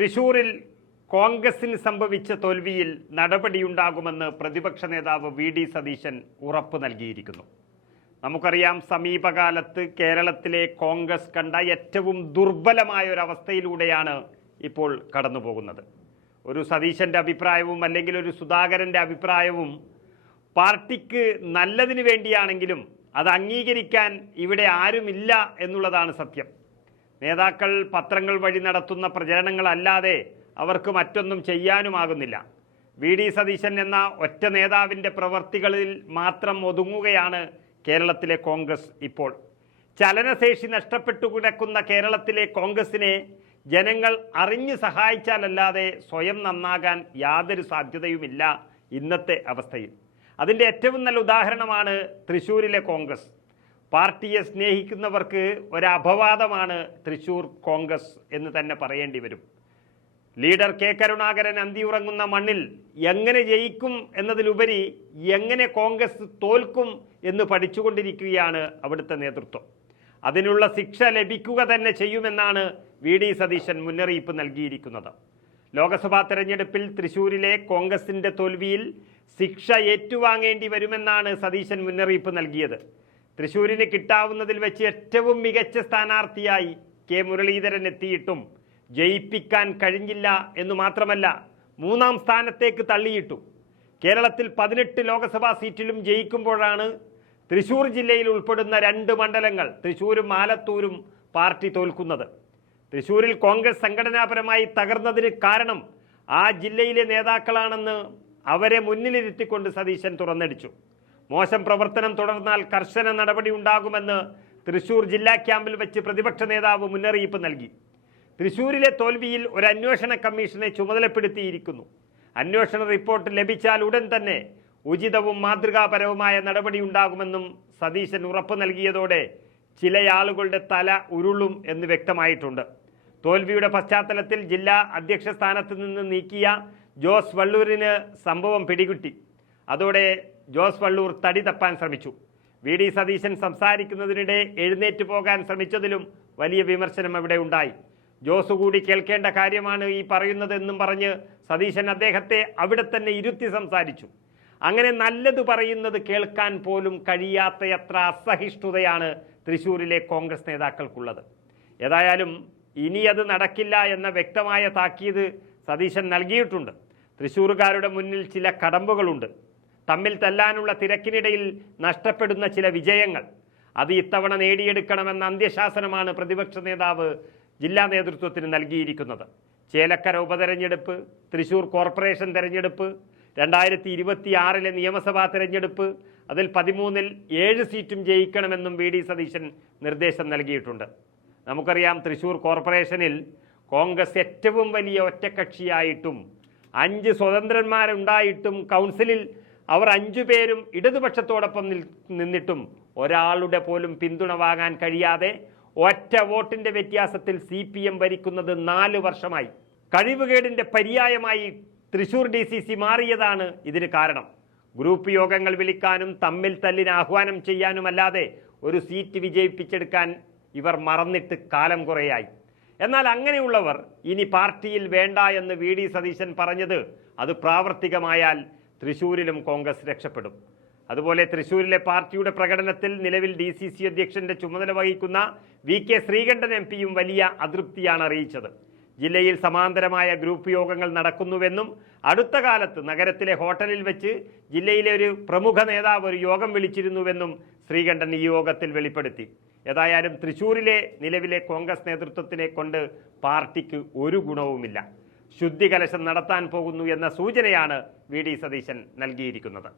തൃശൂരിൽ കോൺഗ്രസിന് സംഭവിച്ച തോൽവിയിൽ നടപടിയുണ്ടാകുമെന്ന് പ്രതിപക്ഷ നേതാവ് വി ഡി സതീശൻ ഉറപ്പ് നൽകിയിരിക്കുന്നു. നമുക്കറിയാം സമീപകാലത്ത് കേരളത്തിലെ കോൺഗ്രസ് കണ്ട ഏറ്റവും ദുർബലമായ ഒരു അവസ്ഥയിലൂടെയാണ് ഇപ്പോൾ കടന്നുപോകുന്നത്. ഒരു സതീശന്റെ അഭിപ്രായവും അല്ലെങ്കിൽ ഒരു സുധാകരന്റെ അഭിപ്രായവും പാർട്ടിക്ക് നല്ലതിന് വേണ്ടിയാണെങ്കിലും അത് അംഗീകരിക്കാൻ ഇവിടെ ആരുമില്ല എന്നുള്ളതാണ് സത്യം. നേതാക്കൾ പത്രങ്ങൾ വഴി നടത്തുന്ന പ്രചരണങ്ങളല്ലാതെ അവർക്ക് മറ്റൊന്നും ചെയ്യാനുമാകുന്നില്ല. വി ഡി സതീശൻ എന്ന ഒറ്റ നേതാവിന്റെ പ്രവർത്തികളിൽ മാത്രം ഒതുങ്ങുകയാണ് കേരളത്തിലെ കോൺഗ്രസ് ഇപ്പോൾ. ചലനശേഷി നഷ്ടപ്പെട്ടു കിടക്കുന്ന കേരളത്തിലെ കോൺഗ്രസിനെ ജനങ്ങൾ അറിഞ്ഞു സഹായിച്ചാലല്ലാതെ സ്വയം നന്നാകാൻ യാതൊരു സാധ്യതയുമില്ല ഇന്നത്തെ അവസ്ഥയിൽ. അതിന്റെ ഏറ്റവും നല്ല ഉദാഹരണമാണ് തൃശ്ശൂരിലെ കോൺഗ്രസ്. പാർട്ടിയെ സ്നേഹിക്കുന്നവർക്ക് ഒരപവാദമാണ് തൃശൂർ കോൺഗ്രസ് എന്ന് തന്നെ പറയേണ്ടി വരും. ലീഡർ കെ കരുണാകരൻ അന്തിയുറങ്ങുന്ന മണ്ണിൽ എങ്ങനെ ജയിക്കും എന്നതിലുപരി എങ്ങനെ കോൺഗ്രസ് തോൽക്കും എന്ന് പഠിച്ചുകൊണ്ടിരിക്കുകയാണ് അവിടുത്തെ നേതൃത്വം. അതിനുള്ള ശിക്ഷ ലഭിക്കുക തന്നെ ചെയ്യുമെന്നാണ് വി ഡി സതീശൻ മുന്നറിയിപ്പ് നൽകിയിരിക്കുന്നത്. ലോക്സഭാ തെരഞ്ഞെടുപ്പിൽ തൃശൂരിലെ കോൺഗ്രസിന്റെ തോൽവിയിൽ ശിക്ഷ ഏറ്റുവാങ്ങേണ്ടി വരുമെന്നാണ് സതീശൻ മുന്നറിയിപ്പ് നൽകിയത്. തൃശൂരിന് കിട്ടാവുന്നതിൽ വെച്ച് ഏറ്റവും മികച്ച സ്ഥാനാർത്ഥിയായി കെ മുരളീധരൻ എത്തിയിട്ടും ജയിപ്പിക്കാൻ കഴിഞ്ഞില്ല എന്ന് മാത്രമല്ല മൂന്നാം സ്ഥാനത്തേക്ക് തള്ളിയിട്ടു. കേരളത്തിൽ പതിനെട്ട് ലോക്സഭാ സീറ്റിലും ജയിക്കുമ്പോഴാണ് തൃശൂർ ജില്ലയിൽ ഉൾപ്പെടുന്ന രണ്ട് മണ്ഡലങ്ങൾ തൃശൂരും ആലത്തൂരും പാർട്ടി തോൽക്കുന്നത്. തൃശൂരിൽ കോൺഗ്രസ് സംഘടനാപരമായി തകർന്നതിന് കാരണം ആ ജില്ലയിലെ നേതാക്കളാണെന്ന് അവരെ മുന്നിലിരുത്തിക്കൊണ്ട് സതീശൻ തുറന്നടിച്ചു. മോശം പ്രവർത്തനം തുടർന്നാൽ കർശന നടപടി ഉണ്ടാകുമെന്ന് തൃശൂർ ജില്ലാ ക്യാമ്പിൽ വെച്ച് പ്രതിപക്ഷ നേതാവ് മുന്നറിയിപ്പ് നൽകി. തൃശൂരിലെ തോൽവിയിൽ ഒരു അന്വേഷണ കമ്മീഷനെ ചുമതലപ്പെടുത്തിയിരിക്കുന്നു. അന്വേഷണ റിപ്പോർട്ട് ലഭിച്ചാൽ ഉടൻ തന്നെ ഉചിതവും മാതൃകാപരവുമായ നടപടി ഉണ്ടാകുമെന്നും സതീശൻ ഉറപ്പു നൽകിയതോടെ ചിലയാളുകളുടെ തല ഉരുളും എന്ന് വ്യക്തമായിട്ടുണ്ട്. തോൽവിയുടെ പശ്ചാത്തലത്തിൽ ജില്ലാ അധ്യക്ഷ സ്ഥാനത്ത് നിന്ന് നീക്കിയ ജോസ് വള്ളൂരിന് സംഭവം പിടികിട്ടി. അതോടെ ജോസ് വള്ളൂർ തടി തപ്പാൻ ശ്രമിച്ചു. വി ഡി സതീശൻ സംസാരിക്കുന്നതിനിടെ എഴുന്നേറ്റ് പോകാൻ ശ്രമിച്ചതിലും വലിയ വിമർശനം അവിടെ ഉണ്ടായി. ജോസ് കൂടി കേൾക്കേണ്ട കാര്യമാണ് ഈ പറയുന്നതെന്നും പറഞ്ഞ് സതീശൻ അദ്ദേഹത്തെ അവിടെ തന്നെ ഇരുത്തി സംസാരിച്ചു. അങ്ങനെ നല്ലത് പറയുന്നത് കേൾക്കാൻ പോലും കഴിയാത്തയത്ര അസഹിഷ്ണുതയാണ് തൃശൂരിലെ കോൺഗ്രസ് നേതാക്കൾക്കുള്ളത്. ഏതായാലും ഇനി അത് നടക്കില്ല എന്ന വ്യക്തമായ താക്കീത് സതീശൻ നൽകിയിട്ടുണ്ട്. തൃശ്ശൂരുകാരുടെ മുന്നിൽ ചില കടമ്പുകളുണ്ട്. തമ്മിൽ തല്ലാനുള്ള തിരക്കിനിടയിൽ നഷ്ടപ്പെടുന്ന ചില വിജയങ്ങൾ. അത് ഇത്തവണ നേടിയെടുക്കണമെന്ന അന്ത്യശാസനമാണ് പ്രതിപക്ഷ നേതാവ് ജില്ലാ നേതൃത്വത്തിന് നൽകിയിരിക്കുന്നത്. ചേലക്കര ഉപതെരഞ്ഞെടുപ്പ് തൃശൂർ കോർപ്പറേഷൻ തെരഞ്ഞെടുപ്പ് രണ്ടായിരത്തി ഇരുപത്തിയാറിലെ നിയമസഭാ തെരഞ്ഞെടുപ്പ് അതിൽ പതിമൂന്നിൽ ഏഴ് സീറ്റും ജയിക്കണമെന്നും വി ഡി സതീശൻ നിർദ്ദേശം നൽകിയിട്ടുണ്ട്. നമുക്കറിയാം തൃശൂർ കോർപ്പറേഷനിൽ കോൺഗ്രസ് ഏറ്റവും വലിയ ഒറ്റക്കക്ഷിയായിട്ടും അഞ്ച് സ്വതന്ത്രന്മാരുണ്ടായിട്ടും കൗൺസിലിൽ അവർ അഞ്ചു പേരും ഇടതുപക്ഷത്തോടൊപ്പം നിന്നിട്ടും ഒരാളുടെ പോലും പിന്തുണ വാങ്ങാൻ കഴിയാതെ ഒറ്റ വോട്ടിന്റെ വ്യത്യാസത്തിൽ സി പി എം ഭരിക്കുന്നത് നാല് വർഷമായി. കഴിവുകേടിന്റെ പര്യായമായി തൃശൂർ ഡി സി സി മാറിയതാണ് ഇതിന് കാരണം. ഗ്രൂപ്പ് യോഗങ്ങൾ വിളിക്കാനും തമ്മിൽ തല്ലിന് ആഹ്വാനം ചെയ്യാനുമല്ലാതെ ഒരു സീറ്റ് വിജയിപ്പിച്ചെടുക്കാൻ ഇവർ മറന്നിട്ട് കാലം കുറയായി. എന്നാൽ അങ്ങനെയുള്ളവർ ഇനി പാർട്ടിയിൽ വേണ്ട എന്ന് വി ഡി സതീശൻ പറഞ്ഞത് അത് പ്രാവർത്തികമായാൽ തൃശൂരിലും കോൺഗ്രസ് രക്ഷപ്പെടും. അതുപോലെ തൃശൂരിലെ പാർട്ടിയുടെ പ്രകടനത്തിൽ നിലവിൽ ഡി സി സി അധ്യക്ഷന്റെ ചുമതല വഹിക്കുന്ന വി കെ ശ്രീകണ്ഠൻ എം പിയും വലിയ അതൃപ്തിയാണ് അറിയിച്ചത്. ജില്ലയിൽ സമാന്തരമായ ഗ്രൂപ്പ് യോഗങ്ങൾ നടക്കുന്നുവെന്നും അടുത്ത കാലത്ത് നഗരത്തിലെ ഹോട്ടലിൽ വെച്ച് ജില്ലയിലെ ഒരു പ്രമുഖ നേതാവ് ഒരു യോഗം വിളിച്ചിരുന്നുവെന്നും ശ്രീകണ്ഠൻ ഈ യോഗത്തിൽ വെളിപ്പെടുത്തി. ഏതായാലും തൃശൂരിലെ നിലവിലെ കോൺഗ്രസ് നേതൃത്വത്തിനെ കൊണ്ട് പാർട്ടിക്ക് ഒരു ഗുണവുമില്ല. ശുദ്ധികലശം നടത്താൻ പോകുന്നു എന്ന സൂചനയാണ് വി ഡി സതീശൻ നൽകിയിരിക്കുന്നത്.